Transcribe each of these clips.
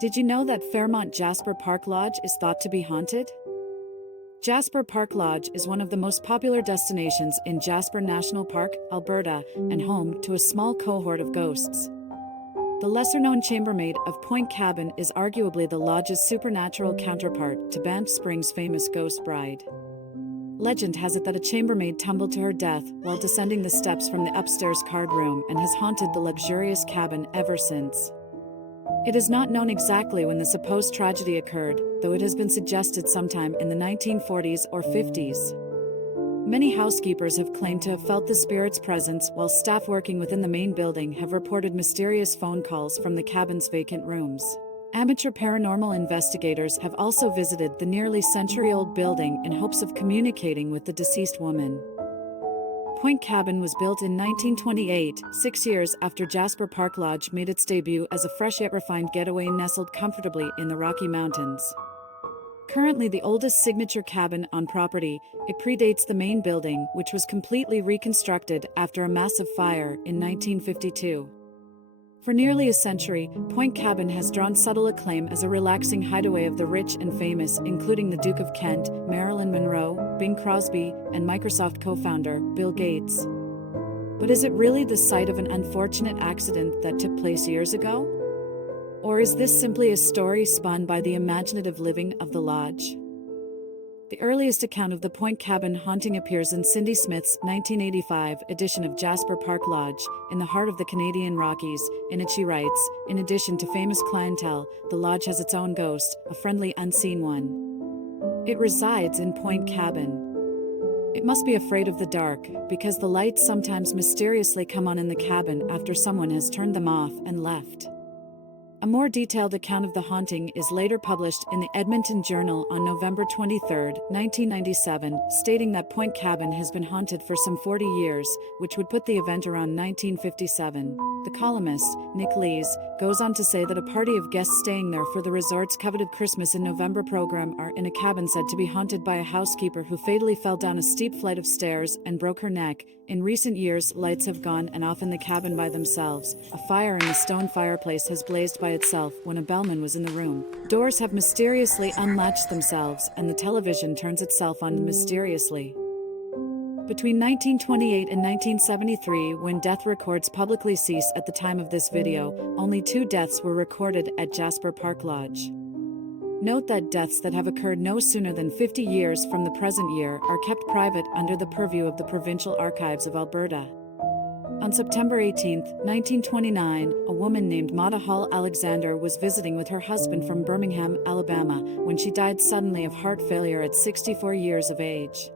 Did you know that Fairmont Jasper Park Lodge is thought to be haunted? Jasper Park Lodge is one of the most popular destinations in Jasper National Park, Alberta, and home to a small cohort of ghosts. The lesser-known chambermaid of Point Cabin is arguably the lodge's supernatural counterpart to Banff Springs' famous ghost bride. Legend has it that a chambermaid tumbled to her death while descending the steps from the upstairs card room and has haunted the luxurious cabin ever since. It is not known exactly when the supposed tragedy occurred, though it has been suggested sometime in the 1940s or 50s. Many housekeepers have claimed to have felt the spirit's presence, while staff working within the main building have reported mysterious phone calls from the cabin's vacant rooms. Amateur paranormal investigators have also visited the nearly century-old building in hopes of communicating with the deceased woman. Point Cabin was built in 1928, 6 years after Jasper Park Lodge made its debut as a fresh yet refined getaway nestled comfortably in the Rocky Mountains. Currently the oldest signature cabin on property, it predates the main building, which was completely reconstructed after a massive fire in 1952. For nearly a century, Point Cabin has drawn subtle acclaim as a relaxing hideaway of the rich and famous, including the Duke of Kent, Marilyn Monroe, Bing Crosby, and Microsoft co-founder, Bill Gates. But is it really the site of an unfortunate accident that took place years ago? Or is this simply a story spun by the imaginative living of the lodge? The earliest account of the Point Cabin haunting appears in Cindy Smith's 1985 edition of Jasper Park Lodge, in the heart of the Canadian Rockies. In it she writes, "In addition to famous clientele, the lodge has its own ghost, a friendly unseen one. It resides in Point Cabin. It must be afraid of the dark, because the lights sometimes mysteriously come on in the cabin after someone has turned them off and left." A more detailed account of the haunting is later published in the Edmonton Journal on November 23, 1997, stating that Point Cabin has been haunted for some 40 years, which would put the event around 1957. The columnist, Nick Lees, goes on to say that a party of guests staying there for the resort's coveted Christmas in November program are in a cabin said to be haunted by a housekeeper who fatally fell down a steep flight of stairs and broke her neck. In recent years, lights have gone and off in the cabin by themselves. A fire in the stone fireplace has blazed by itself when a bellman was in the room. Doors have mysteriously unlatched themselves, and the television turns itself on mysteriously. Between 1928 and 1973, when death records publicly ceased at the time of this video, only 2 deaths were recorded at Jasper Park Lodge. Note that deaths that have occurred no sooner than 50 years from the present year are kept private under the purview of the Provincial Archives of Alberta. On September 18, 1929, a woman named Mata Hall Alexander was visiting with her husband from Birmingham, Alabama, when she died suddenly of heart failure at 64 years of age.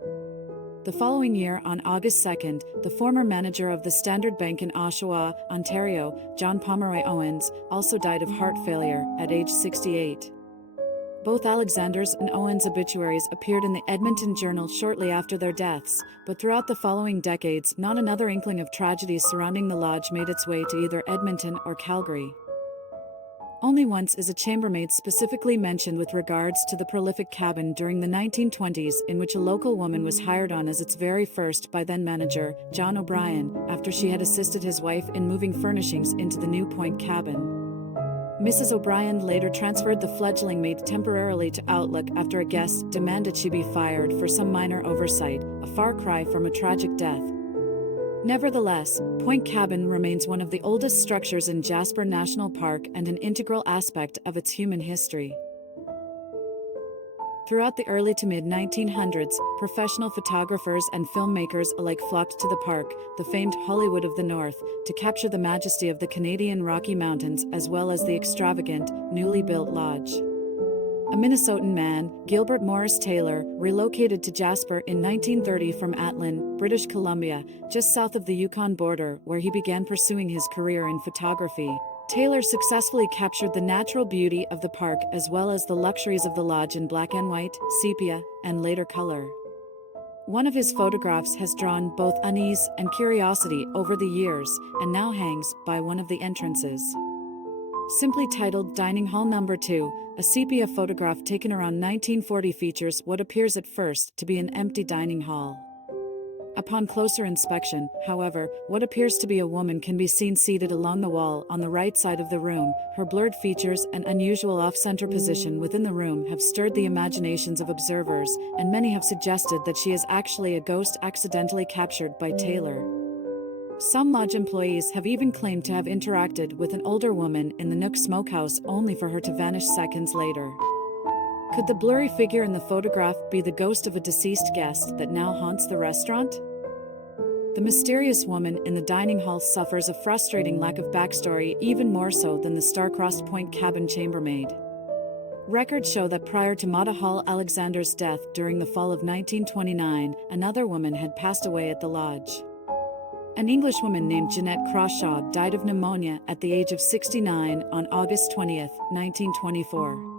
The following year, on August 2, the former manager of the Standard Bank in Oshawa, Ontario, John Pomeroy Owens, also died of heart failure at age 68. Both Alexander's and Owens' obituaries appeared in the Edmonton Journal shortly after their deaths, but throughout the following decades, not another inkling of tragedies surrounding the lodge made its way to either Edmonton or Calgary. Only once is a chambermaid specifically mentioned with regards to the prolific cabin during the 1920s, in which a local woman was hired on as its very first by then-manager, John O'Brien, after she had assisted his wife in moving furnishings into the new Point Cabin. Mrs. O'Brien later transferred the fledgling maid temporarily to Outlook after a guest demanded she be fired for some minor oversight, a far cry from a tragic death. Nevertheless, Point Cabin remains one of the oldest structures in Jasper National Park and an integral aspect of its human history. Throughout the early to mid-1900s, professional photographers and filmmakers alike flocked to the park, the famed Hollywood of the North, to capture the majesty of the Canadian Rocky Mountains as well as the extravagant, newly built lodge. A Minnesotan man, Gilbert Morris Taylor, relocated to Jasper in 1930 from Atlin, British Columbia, just south of the Yukon border, where he began pursuing his career in photography. Taylor successfully captured the natural beauty of the park as well as the luxuries of the lodge in black and white, sepia, and later color. One of his photographs has drawn both unease and curiosity over the years, and now hangs by one of the entrances. Simply titled Dining Hall No. 2, a sepia photograph taken around 1940 features what appears at first to be an empty dining hall. Upon closer inspection, however, what appears to be a woman can be seen seated along the wall on the right side of the room. Her blurred features and unusual off-center position within the room have stirred the imaginations of observers, and many have suggested that she is actually a ghost accidentally captured by Taylor. Some lodge employees have even claimed to have interacted with an older woman in the Nook smokehouse only for her to vanish seconds later. Could the blurry figure in the photograph be the ghost of a deceased guest that now haunts the restaurant? The mysterious woman in the dining hall suffers a frustrating lack of backstory, even more so than the star-crossed Point Cabin chambermaid. Records show that prior to Mata Hall Alexander's death during the fall of 1929, another woman had passed away at the lodge. An Englishwoman named Jeanette Crawshaw died of pneumonia at the age of 69 on August 20, 1924.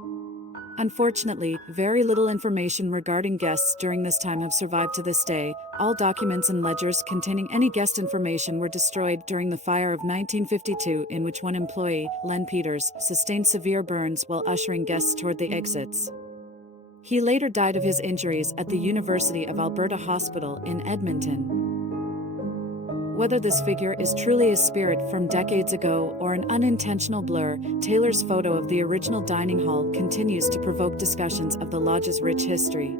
Unfortunately, very little information regarding guests during this time have survived to this day. All documents and ledgers containing any guest information were destroyed during the fire of 1952, in which one employee, Len Peters, sustained severe burns while ushering guests toward the exits. He later died of his injuries at the University of Alberta Hospital in Edmonton. Whether this figure is truly a spirit from decades ago or an unintentional blur, Taylor's photo of the original dining hall continues to provoke discussions of the lodge's rich history.